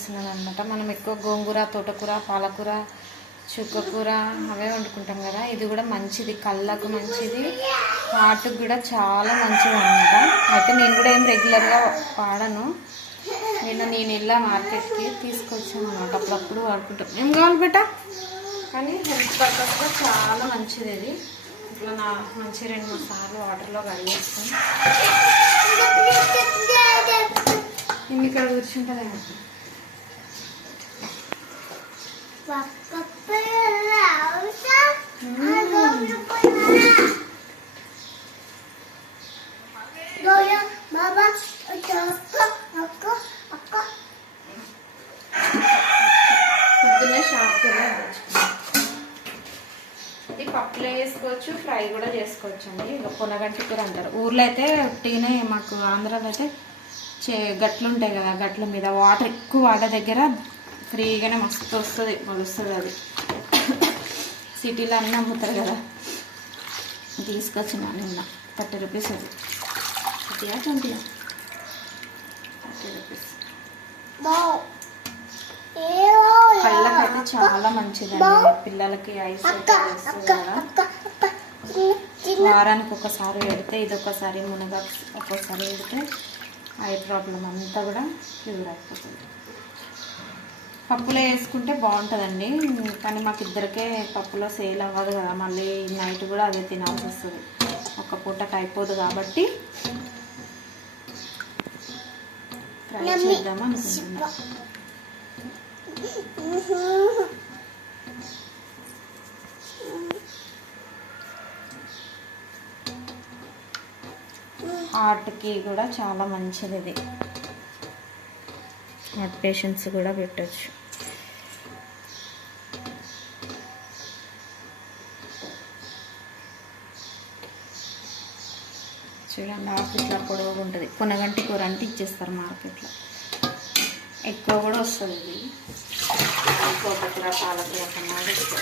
చేస్తున్నాను అనమాట. మనం ఎక్కువ గోంగూర, తోటకూర, పాలకూర, చుక్కకూర అవే వండుకుంటాం కదా. ఇది కూడా మంచిది, కళ్ళకు మంచిది, హార్ట్కి కూడా చాలా మంచిది అనమాట. అయితే నేను కూడా ఏం రెగ్యులర్గా వాడను. నేను వెళ్ళా మార్కెట్కి తీసుకొచ్చాను అనమాట. అప్పుడప్పుడు వాడుకుంటాం. ఏం కావాలి బెట, కానీ హెల్త్ పర్పస్గా చాలా మంచిది ఇది. ఇట్లా మంచి 2-3 సార్లు వాటర్లో కడిగేస్తాను. ఇన్ని ఇక్కడ కూర్చుంటుంది. పొద్దున్నే షాప్కి ఇది పప్పులో వేసుకోవచ్చు, ఫ్రై కూడా చేసుకోవచ్చు అండి. ఇక పొనగంటి కూర అంటారు ఊర్లో అయితే. టీనే మాకు ఆంధ్రాలో అయితే గట్లు ఉంటాయి కదా, గట్ల మీద వాటర్ ఎక్కువ వాడే దగ్గర ఫ్రీగానే మస్తు వస్తుంది, మొలుస్తుంది అది. సిటీలో అన్నీ అమ్ముతారు కదా. తీసుకొచ్చిన నిన్న 30 రూపీస్. అది 20 30 రూపీస్. కళ్ళకైతే చాలా మంచిదండి. పిల్లలకి ఐస్ వస్తుంది కదా, వారానికి ఒకసారి పెడితే, ఇది ఒకసారి మునగా ఒక్కోసారి పెడితే ఐ ప్రాబ్లం అంతా కూడా క్యూర్ అయిపోతుంది. పప్పులో వేసుకుంటే బాగుంటుందండి. కానీ మాకు ఇద్దరికే పప్పులో సేల్ అవ్వదు కదా, మళ్ళీ నైట్ కూడా అదే తినాల్సి వస్తుంది. ఒక పూటకి అయిపోదు కాబట్టి ట్రై చేద్దాం అనుకుంటున్నా. హార్ట్కి కూడా చాలా మంచిది ఇది. హార్ట్ పేషెంట్స్ కూడా పెట్టచ్చు. చూడండి, ఆఫీస్లో పొడవుగా ఉంటుంది. పొనగంటి కూర అంటే ఇచ్చేస్తారు మార్కెట్లో. ఎక్కువ కూడా వస్తుంది ఇది. తోటకూర, పాలకూర కన్నా ఎక్కువ.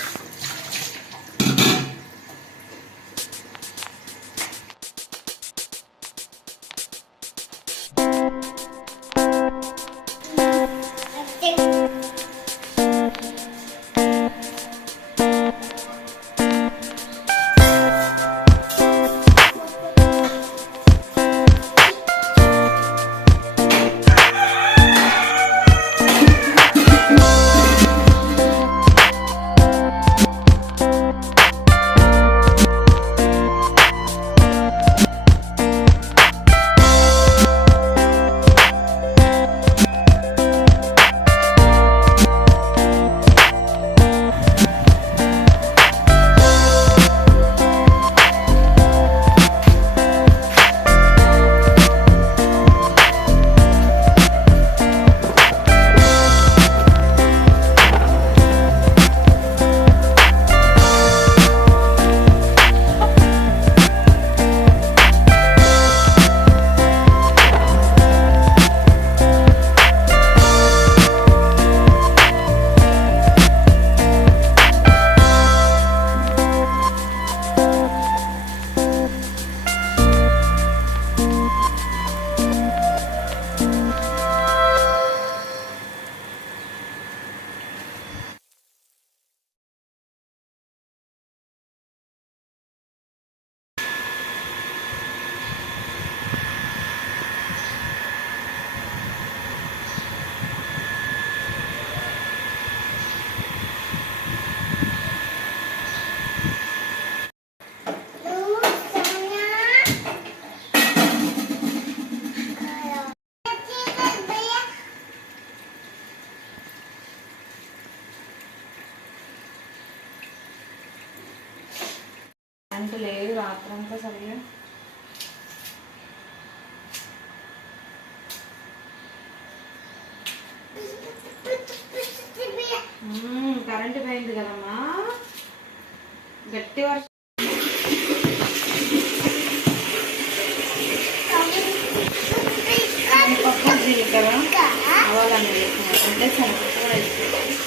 కరెంట్ లేదు రాత్రంతా సరిగా. కరెంట్ పోయింది కదమ్మా, గట్టి వర్షం. పప్పు జీలకర్ర అవ్వాలని వేసుకున్నాను అంటే శనగపప్పు వేసుకున్నాను.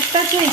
మెత్త చెయ్యి.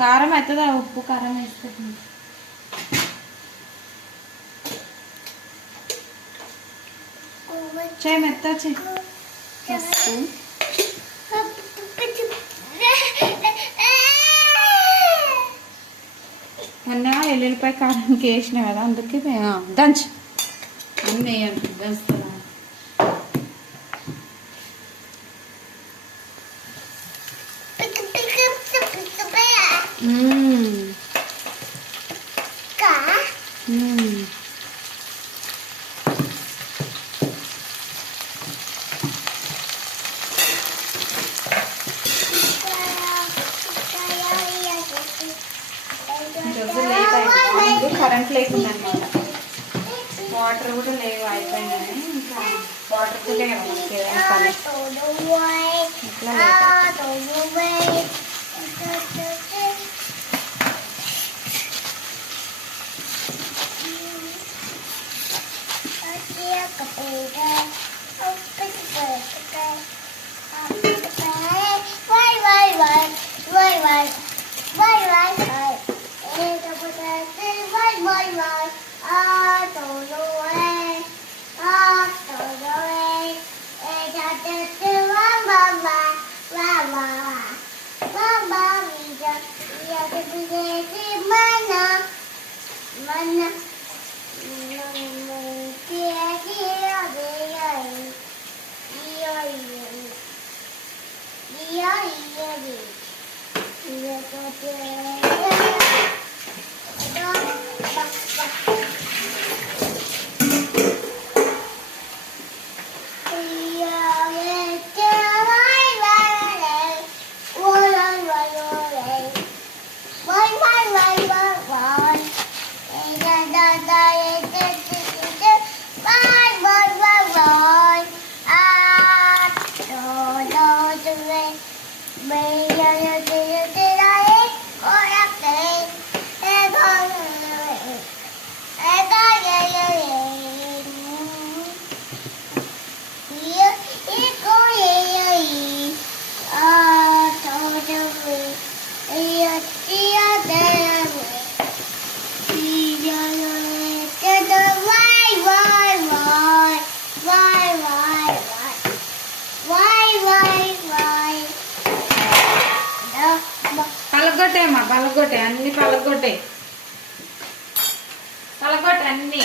కారం అవుతుందా? ఉప్పు కారం వేస్తుంది. చేయి మెత్త చెయ్యి. మొన్న ఎల్లుల్లిపాయ కారానికి వేసిన కదా, అందుకే దంచు అన్నీ వేయండి. దంచుతున్నా. కరెంట్ లేకుండా అనమాట, వాటర్ కూడా లేవు, అయిపోయినాయి. ఇంకా వాటర్ కూడా పని పలగొట్టేమ్మా, పలగొట్టే అన్ని, పలగొట్టే పలగొట్టే అన్ని.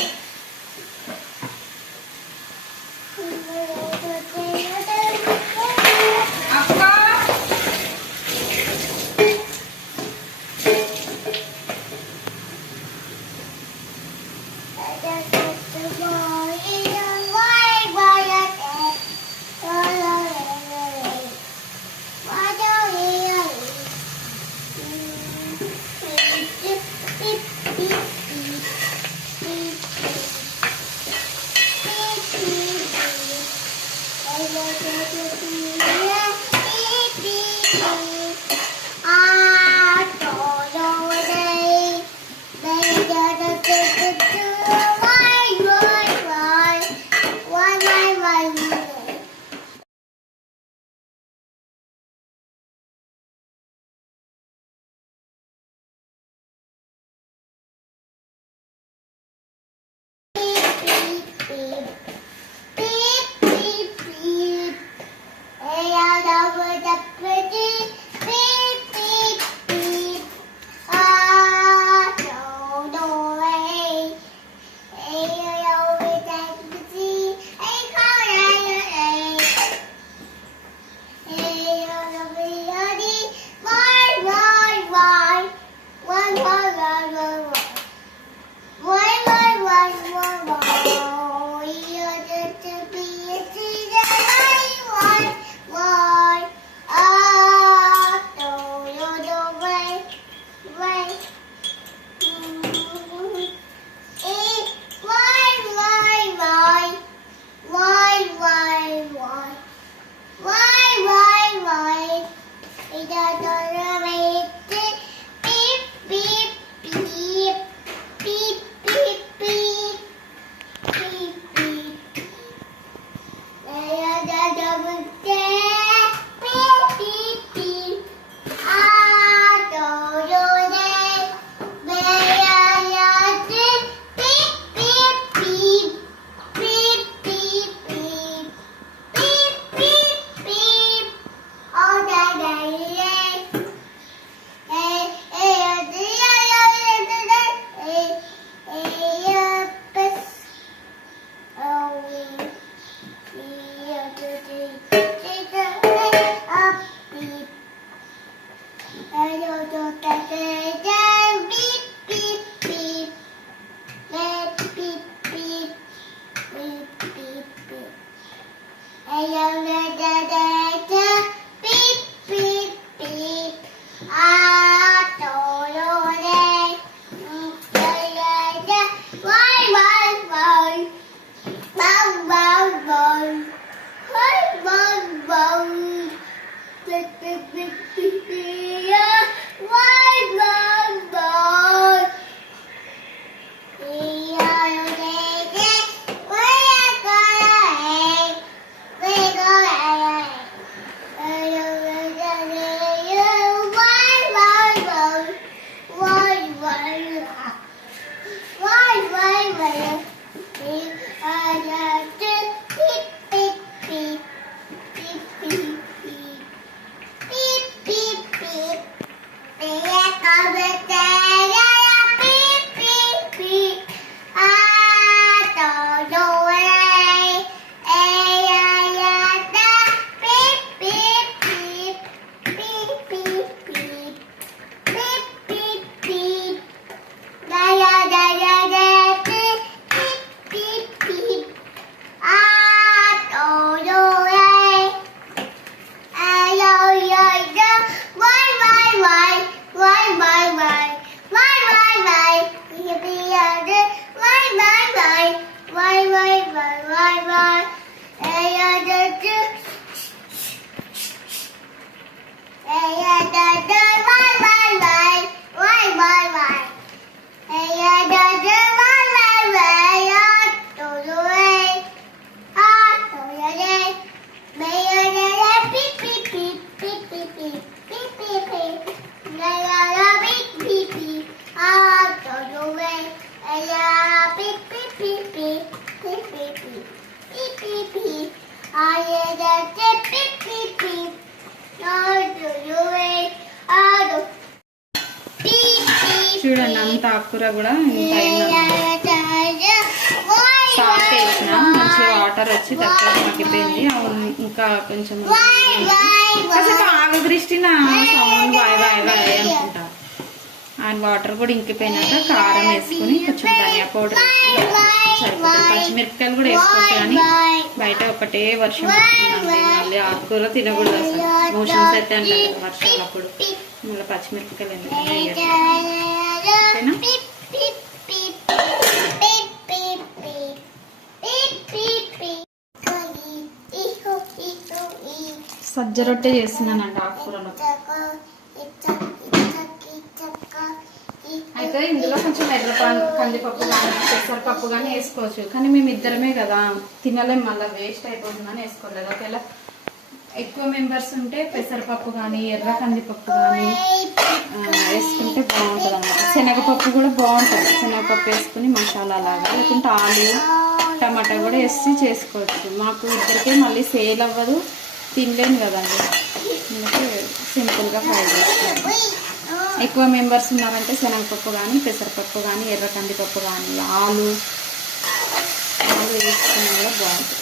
చూడండి అంత ఆకుకూర కూడా సాల్ట్ వేసిన మంచిగా వాటర్ వచ్చి దగ్గర మగ్గిపోయింది. ఇంకా కొంచెం ఆగు దృష్టి నా సౌండ్ వాయి వాయి వాయి అనుకుంటా. ఆ వాటర్ కూడా ఇంకిపోయినాక కారం వేసుకుని కొంచెం ధనియా పౌడర్ సరిపోతుంది. పచ్చిమిరపకాయలు కూడా వేసుకోవచ్చు కానీ బయట ఒకటే వర్షం పడుతుందండి. మళ్ళీ ఆకుకూర తినకూడదు అసలు, మోషన్స్ అయితే అంటారు వర్షాలు అప్పుడు. మళ్ళీ పచ్చిమిరపకాయలు ఎందుకు సజ్జ రొట్టె చేస్తున్నానండి ఆకుకూరలో. అయితే ఇందులో కొంచెం కందిపప్పు కానీ పెసరపప్పు కానీ వేసుకోవచ్చు, కానీ మేము ఇద్దరమే కదా తినలేం, మళ్ళీ వేస్ట్ అయిపోతుందని వేసుకోలేదు. ఒకవేళ ఎక్కువ మెంబర్స్ ఉంటే పెసరపప్పు కానీ ఎర్ర కందిపప్పు కానీ వేసుకుంటే బాగుంటుంది అన్నమాట. శనగపప్పు కూడా బాగుంటుంది, శనగపప్పు వేసుకుని మసాలా లాగా, లేకుంటే ఆలు టమాటా కూడా వేసి చేసుకోవచ్చు. మాకు ఇద్దరికే మళ్ళీ సేల్ అవ్వదు, తినలేను కదండి, అందుకే సింపుల్గా ఫ్రై చేస్తాను. ఎక్కువ మెంబర్స్ ఉన్నారంటే శనగపప్పు కానీ పెసరపప్పు కానీ ఎర్ర కందిపప్పు కానీ ఆలు వేసుకున్నా కూడా బాగుంటుంది.